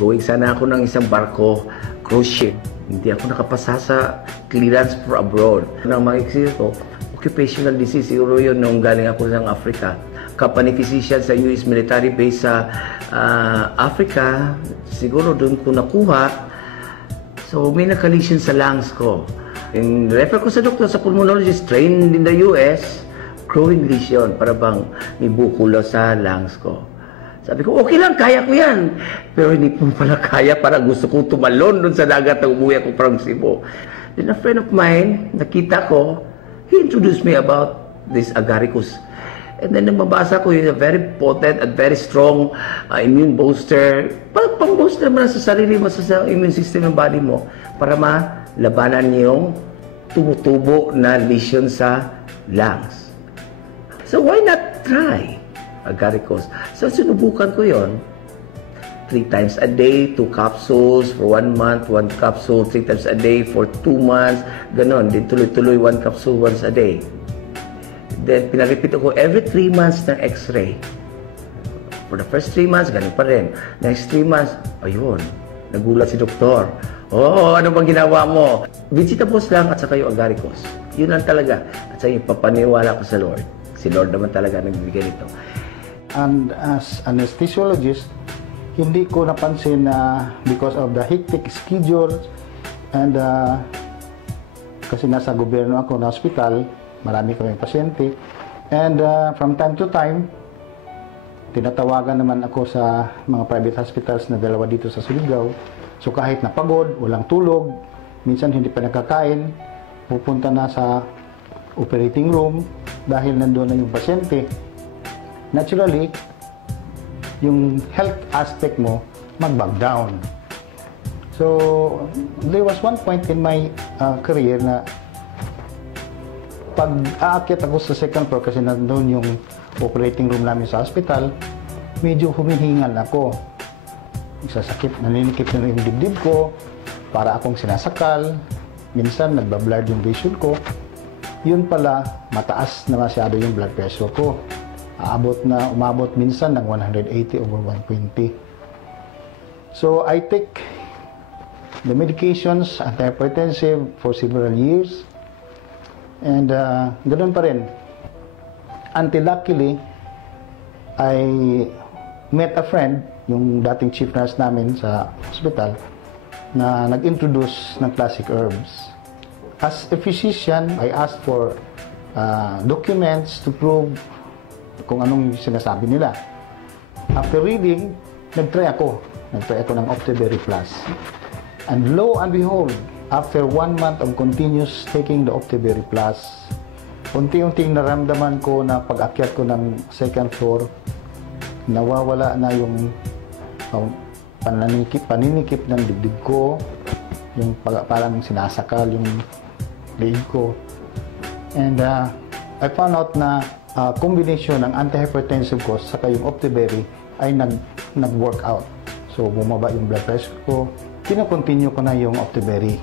Going sana ako ng isang barko, cruise ship. Hindi ako nakapasa sa clearance for abroad. Nang makikisip ko, occupational disease, siguro yun nung galing ako ng Africa. Company physician sa US military base sa Africa, siguro doon ko nakuha. So may nakalisyon sa lungs ko. And refer ko sa doktor, sa pulmonologist, trained in the US, growing lesion, para bang may bukolo sa lungs ko. Sabi ko, okay lang, kaya ko yan. Pero hindi po pala kaya, para gusto ko tumalon doon sa dagat na umuwi ako from Cebu. Then a friend of mine, nakita ko, he introduced me about this agaricus. And then nang mabasa ko, yun, a very potent and very strong immune booster. Pang-booster mo na sa sarili mo, sa immune system ng body mo, para malabanan yung tumutubo na lesion sa lungs. So why not try agaricus? So sinubukan ko yon. 3 times a day, 2 capsules for 1 month, 1 capsule 3 times a day for 2 months, ganon. Din tuloy-tuloy 1 capsule once a day. Then pinarepit ako every 3 months ng x-ray. For the first 3 months, ganun pa rin. Next 3 months, ayun, nagulat si doktor. Oh, ano bang ginawa mo? Vegetables lang at saka yung agaricus. Yun lang talaga. At saka yung papaniwala ko sa Lord. Si Lord naman talaga nagbibigay nito. And as anesthesiologist, hindi ko napansin na because of the hectic schedule and kasi nasa gobyerno ako na hospital, marami kaming pasyente, and from time to time, tinatawagan naman ako sa mga private hospitals na dalawa dito sa Surigao. So kahit napagod, walang tulog, minsan hindi pa nakakain, pupunta na sa operating room dahil nandoon na yung pasyente. Naturally, yung health aspect mo mag-back down. So there was one point in my career na pag aakyat ako sa second floor kasi nandoon yung operating room namin sa hospital, medyo humihingal ako. Sasakit, naninikip na yung dibdib ko, para akong sinasakal, minsan nagbablard yung vision ko. Yun pala, mataas na masyado yung blood pressure ko. Umabot minsan ng 180 over 120. So I take the medications, antihypertensive, for several years. And ganoon pa rin. Until luckily, I met a friend, yung dating chief nurse namin sa hospital, na nag-introduce ng classic herbs. As a physician, I asked for documents to prove kung anong sinasabi nila. After reading, nag-try ako ng Optiberry Plus. And lo and behold, after 1 month of continuous taking the Optiberry Plus, unti-unting naramdaman ko na pag-akyat ko ng second floor, nawawala na yung paninikip ng dibdib ko, yung parang sinasakal yung leg ko. And I found out na combination ng antihypertensive ko saka yung Optiberry ay nag-work out. So bumaba yung blood pressure ko, kino-continue ko na yung Optiberry.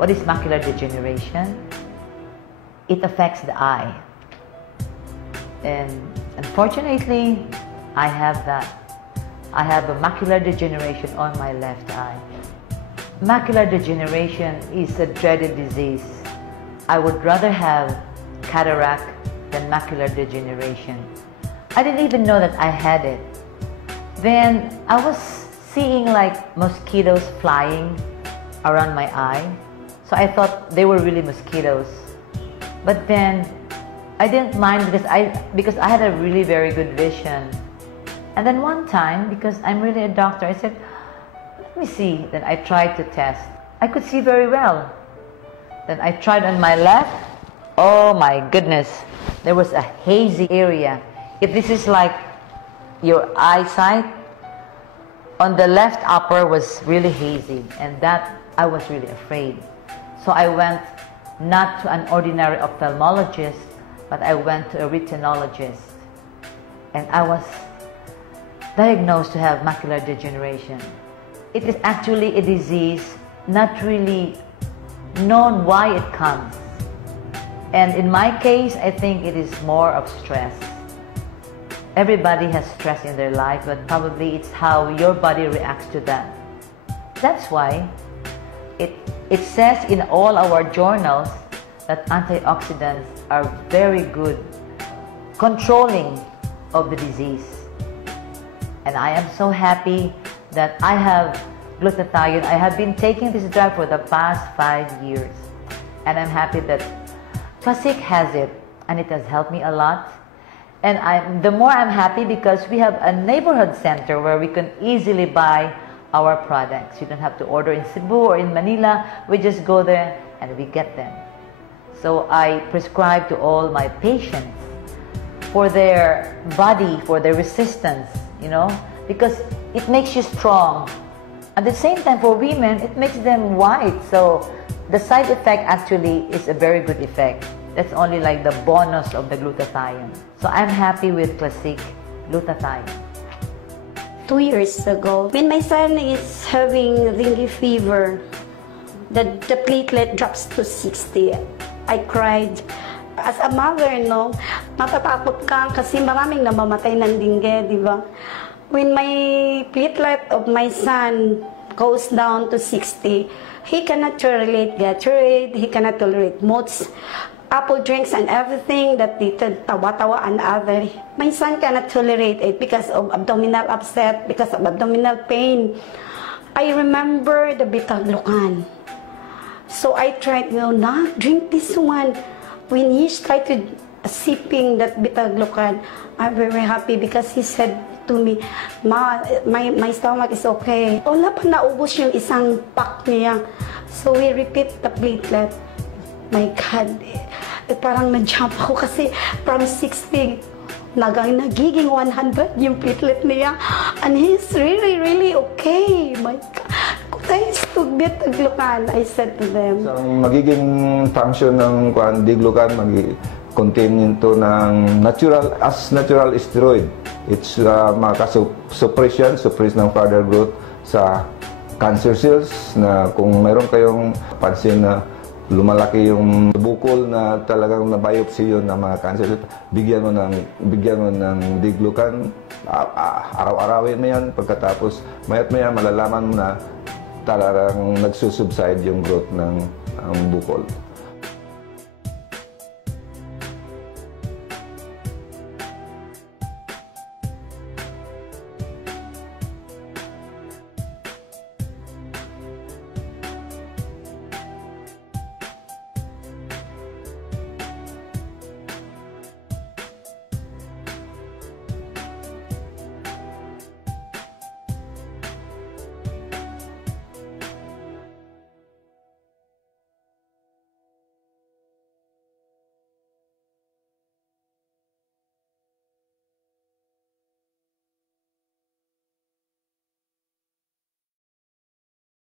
What is macular degeneration? It affects the eye. And unfortunately, I have that. I have a macular degeneration on my left eye. Macular degeneration is a dreaded disease. I would rather have cataract than macular degeneration. I didn't even know that I had it. Then I was seeing like mosquitoes flying around my eye. So I thought they were really mosquitoes. But then I didn't mind because I had a really very good vision. And then one time, because I'm really a doctor, I said, let me see. Then I tried to test. I could see very well. Then I tried on my left. Oh my goodness. There was a hazy area. If this is like your eyesight, on the left upper was really hazy. And that, I was really afraid. So I went not to an ordinary ophthalmologist, but I went to a retinologist. And I was diagnosed to have macular degeneration. It is actually a disease not really known why it comes. And in my case, I think it is more of stress. Everybody has stress in their life, but probably it's how your body reacts to that. That's why it says in all our journals that antioxidants are very good controlling of the disease. And I am so happy that I have glutathione. I have been taking this drug for the past 5 years. And I'm happy that Classic has it, and it has helped me a lot. And the more I'm happy because we have a neighborhood center where we can easily buy our products. You don't have to order in Cebu or in Manila. We just go there and we get them. So I prescribe to all my patients for their body, for their resistance, you know, because it makes you strong. At the same time, for women, it makes them white. So the side effect actually is a very good effect. That's only like the bonus of the glutathione. So I'm happy with Classic glutathione. 2 years ago, when my son is having dengue fever, the platelet drops to 60. I cried. As a mother, no, matatakot ka kasi maraming namamatay ng dengue, di ba? When my platelet of my son goes down to 60, he cannot tolerate Gatorade, he cannot tolerate mods, apple drinks and everything that they tawa-tawa and other. My son cannot tolerate it because of abdominal upset, because of abdominal pain. I remember the beta-glucan. So I tried, drink this one. When he started sipping that beta-glucan, I'm very happy because he said to me, "Ma, my stomach is okay." Wala pa naubos yung isang pack niya. So we repeat the platelet. My God, parang na-jump ako kasi from 60, nagiging 100 yung platelet niya. And he's really, really okay. My God. Thanks to beta-glucan, I said to them. So, ang magiging function ng D-glucan, mag-contain ito ng natural steroid. It's suppress ng further growth sa cancer cells na kung mayroon kayong pansin na lumalaki yung bukol na talagang na-biopsy yun ng mga cancer cells, bigyan mo ng D-glucan, araw-arawin mo yan, pagkatapos mayat maya malalaman mo na talagang nagsusubside yung growth ng bukol.